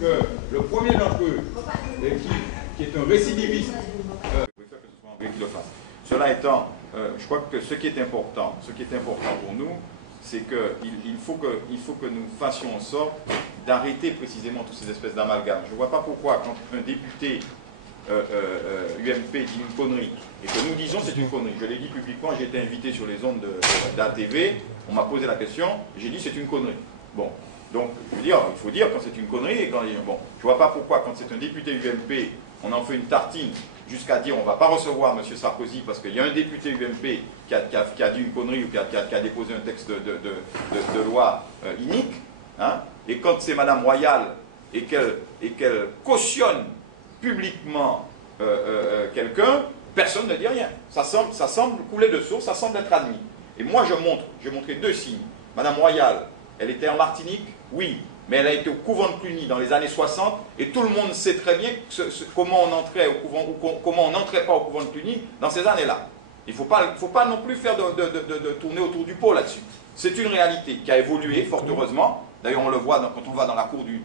Que le premier d'entre eux, qui est un récidiviste, je préfère que ce soit André qui le fasse. Cela étant, je crois que ce qui est important pour nous, c'est qu'il faut que nous fassions en sorte d'arrêter précisément toutes ces espèces d'amalgames. Je ne vois pas pourquoi, quand un député UMP dit une connerie, et que nous disons c'est une connerie. Je l'ai dit publiquement, j'ai été invité sur les ondes d'ATV, on m'a posé la question, j'ai dit c'est une connerie. Bon, donc il faut dire quand c'est une connerie, et quand bon, je ne vois pas pourquoi quand c'est un député UMP, on en fait une tartine jusqu'à dire on ne va pas recevoir M. Sarkozy parce qu'il y a un député UMP qui a dit une connerie ou qui a déposé un texte de loi inique, hein, et quand c'est Mme Royal et qu'elle cautionne publiquement quelqu'un, personne ne dit rien. Ça semble couler de source, ça semble être admis. Et moi je montrais deux signes. Mme Royal, elle était en Martinique, oui, mais elle a été au couvent de Cluny dans les années 60, et tout le monde sait très bien comment on entrait au couvent, ou comment on n'entrait pas au couvent de Cluny dans ces années-là. Il ne faut pas non plus faire de tourner autour du pot là-dessus. C'est une réalité qui a évolué, fort heureusement. D'ailleurs, on le voit quand on va dans la cour du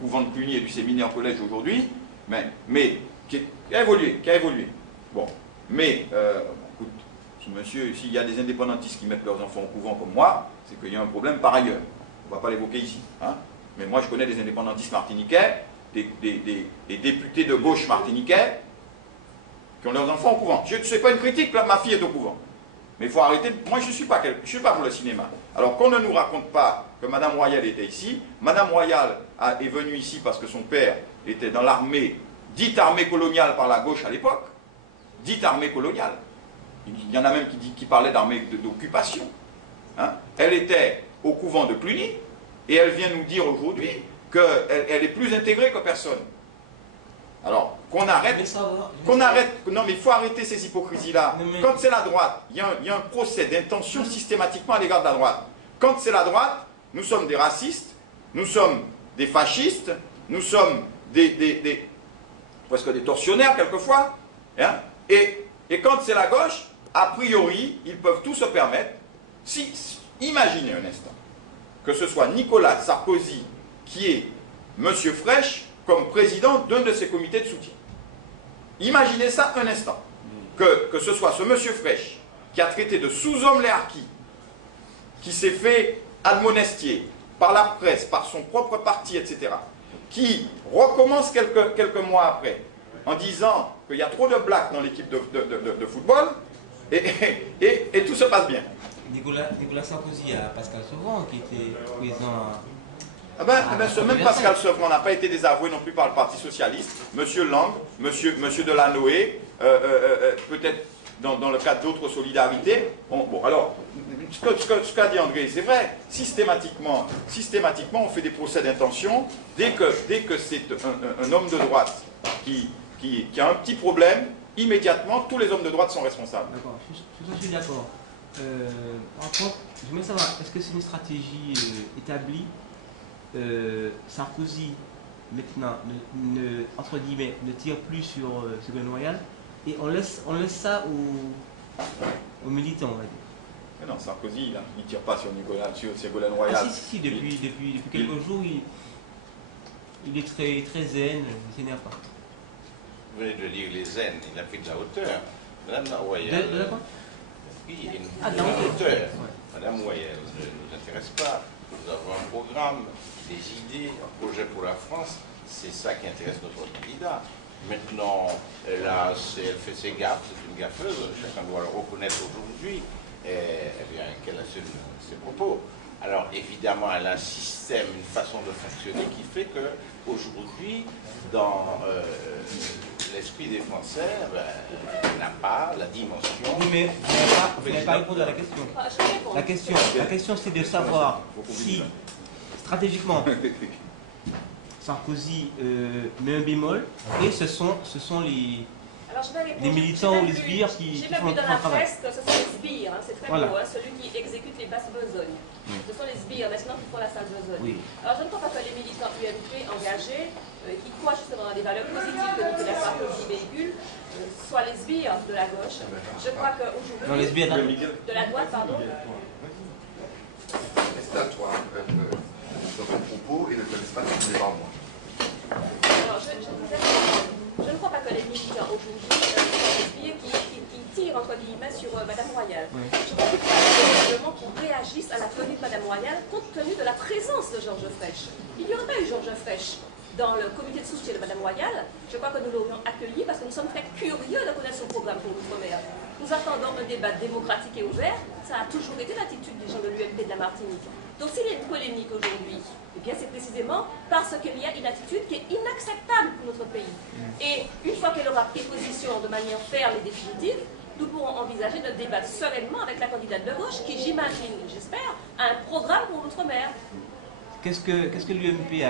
couvent de Cluny et du séminaire collège aujourd'hui, mais qui a évolué. Bon, mais, écoute, monsieur, s'il y a des indépendantistes qui mettent leurs enfants au couvent comme moi, c'est qu'il y a un problème par ailleurs. On ne va pas l'évoquer ici. Hein. Mais moi, je connais des indépendantistes martiniquais, des députés de gauche martiniquais, qui ont leurs enfants au couvent. Ce n'est pas une critique, là, ma fille est au couvent. Mais il faut arrêter. Moi, je ne suis pas pour le cinéma. Alors qu'on ne nous raconte pas que Mme Royal était ici. Mme Royal est venue ici parce que son père était dans l'armée, dite armée coloniale par la gauche à l'époque. Dite armée coloniale. Il y en a même qui parlaient d'armée d'occupation. Hein. Elle était au couvent de Cluny et elle vient nous dire aujourd'hui qu'elle est plus intégrée que personne. Alors, qu'on arrête, non mais il faut arrêter ces hypocrisies-là. Quand c'est la droite, il y a un procès d'intention systématiquement à l'égard de la droite. Quand c'est la droite, nous sommes des racistes, nous sommes des fascistes, nous sommes presque des tortionnaires quelquefois. Hein, et quand c'est la gauche, a priori, ils peuvent tout se permettre. Imaginez un instant que ce soit Nicolas Sarkozy qui est M. Frêche comme président d'un de ses comités de soutien. Imaginez ça un instant. Que ce soit ce M. Frêche qui a traité de sous-homme les harkis, qui s'est fait admonestier par la presse, par son propre parti, etc., qui recommence quelques mois après en disant qu'il y a trop de blacks dans l'équipe de football, et tout se passe bien. Nicolas Sarkozy a Pascal Sevran qui était président. Ce même Pascal Sevran n'a pas été désavoué non plus par le Parti Socialiste. Monsieur Lang, monsieur Delanoë, peut-être dans le cadre d'autres solidarités. Bon, alors, ce qu'a dit André, c'est vrai. Systématiquement, on fait des procès d'intention. Dès que c'est un homme de droite qui a un petit problème, immédiatement, tous les hommes de droite sont responsables. D'accord, je suis d'accord. En contre, je voulais savoir, est-ce que c'est une stratégie établie? Sarkozy, maintenant, entre guillemets, ne tire plus sur Ségolène Royal, et on laisse ça aux militants, on va dire. Mais non, Sarkozy, il ne tire pas sur Ségolène Royal. Ah si, depuis quelques jours, il est très zen, il ne s'énerve pas. Vous venez de dire les zen, il a pris de la hauteur. Madame Royal. De la quoi? Oui, il y a une hauteur. Ouais. Madame Royal ne nous intéresse pas. Nous avons un programme, des idées, un projet pour la France. C'est ça qui intéresse notre candidat. Maintenant, elle fait ses gaffes, c'est une gaffeuse. Chacun doit le reconnaître aujourd'hui. Qu'elle assume ses propos. Alors évidemment, elle a un système, une façon de fonctionner qui fait qu'aujourd'hui, dans l'esprit des Français, elle n'a pas la dimension... Oui, mais vous n'avez pas répondu à la question. La question c'est de savoir si, stratégiquement, Sarkozy met un bémol, et ce sont les militants ou les sbires qui font le travail. J'ai pas vu dans la presse que ce sont les sbires, hein, c'est très beau, hein, celui qui exécute les basses besognes. Ce sont les sbires maintenant qui font la sale besogne. Alors je ne crois pas que les militants UMP engagés, qui croient justement dans les valeurs positives que Nicolas Sarkozy véhicule, soient les sbires de la gauche. Je crois qu'aujourd'hui... Non, les sbires de la droite, pardon. ostentatoire dans vos propos et ne connaissent pas tous les membres. Alors, je ne crois pas que les militants aujourd'hui qui tirent entre guillemets sur Madame Royal. Oui. Je crois qu'il faut simplement qu'on réagisse à la tenue de Madame Royal compte tenu de la présence de Georges Frêche. Il n'y aurait pas eu Georges Frêche dans le comité de soutien de Madame Royal. Je crois que nous l'aurions accueilli parce que nous sommes très curieux de connaître son programme pour l'outre-mer. Nous attendons un débat démocratique et ouvert. Ça a toujours été l'attitude des gens de l'UMP de la Martinique. Donc s'il y a une polémique aujourd'hui, eh bien c'est précisément parce qu'il y a une attitude qui est inacceptable pour notre pays. Et une fois qu'elle aura pris position de manière ferme et définitive, nous pourrons envisager de débattre sereinement avec la candidate de gauche qui, j'imagine, j'espère, a un programme pour l'outre-mer. Qu'est-ce que l'UMP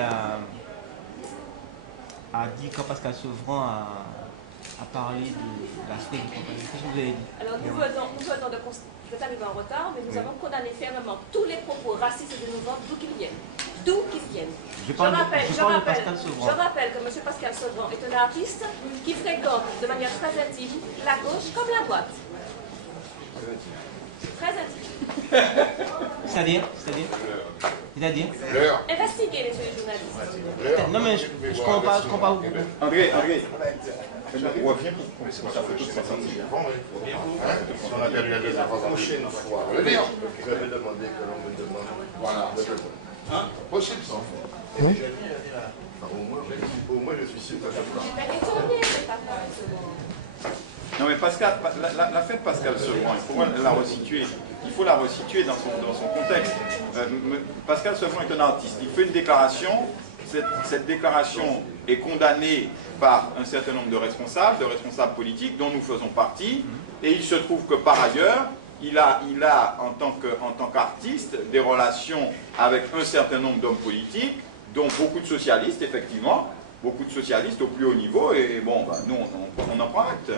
a dit quand Pascal Sevran a parlé de l'Afrique? Qu'est-ce que vous avez dit? Alors nous venons de arriver en retard, mais nous avons condamné fermement tous les propos racistes et dénouvants d'où qu'ils viennent. D'où qu'ils viennent. Je rappelle que M. Pascal Sevran est un artiste qui fréquente de manière très intime la gauche comme la droite. Très intime. C'est-à-dire investiguez, messieurs les journalistes. Non mais je comprends pas beaucoup. André, reviens pour sa photo de 60 ans. Si on a perdu la deuxième fois, la prochaine fois, vous avez demandé que l'on me demande. Voilà. Prochaine fois. Au moins, je suis sûr que ça fera. Non mais Pascal, la fête Pascal Sevran, il faut la resituer dans son contexte. Pascal Sevran est un artiste, il fait une déclaration, cette déclaration est condamnée par un certain nombre de responsables politiques dont nous faisons partie, et il se trouve que par ailleurs, il a en tant qu'artiste des relations avec un certain nombre d'hommes politiques, dont beaucoup de socialistes effectivement, beaucoup de socialistes au plus haut niveau, et bon, bah, nous on en prend acte.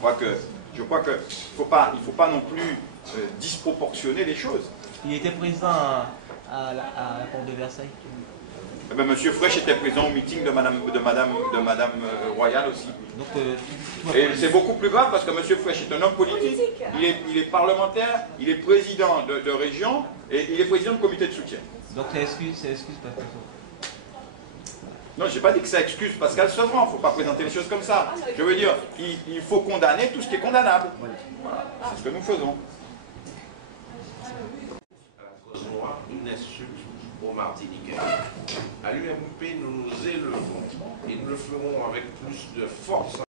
Je crois qu'il ne faut pas non plus disproportionner les choses. Il était présent à la porte de Versailles. Eh bien, Monsieur Frêche était présent au meeting de Madame Royal aussi. Donc, et c'est beaucoup plus grave parce que Monsieur Frêche est un homme politique, il est parlementaire, il est président de région et il est président du comité de soutien. Donc c'est excuse Pascal Sevran. Non, je n'ai pas dit que ça excuse Pascal Sevran, il ne faut pas présenter les choses comme ça. Je veux dire, il faut condamner tout ce qui est condamnable. Voilà, c'est ce que nous faisons. Une insulte aux Martiniquais. À l'UMP, nous nous élevons et nous le ferons avec plus de force.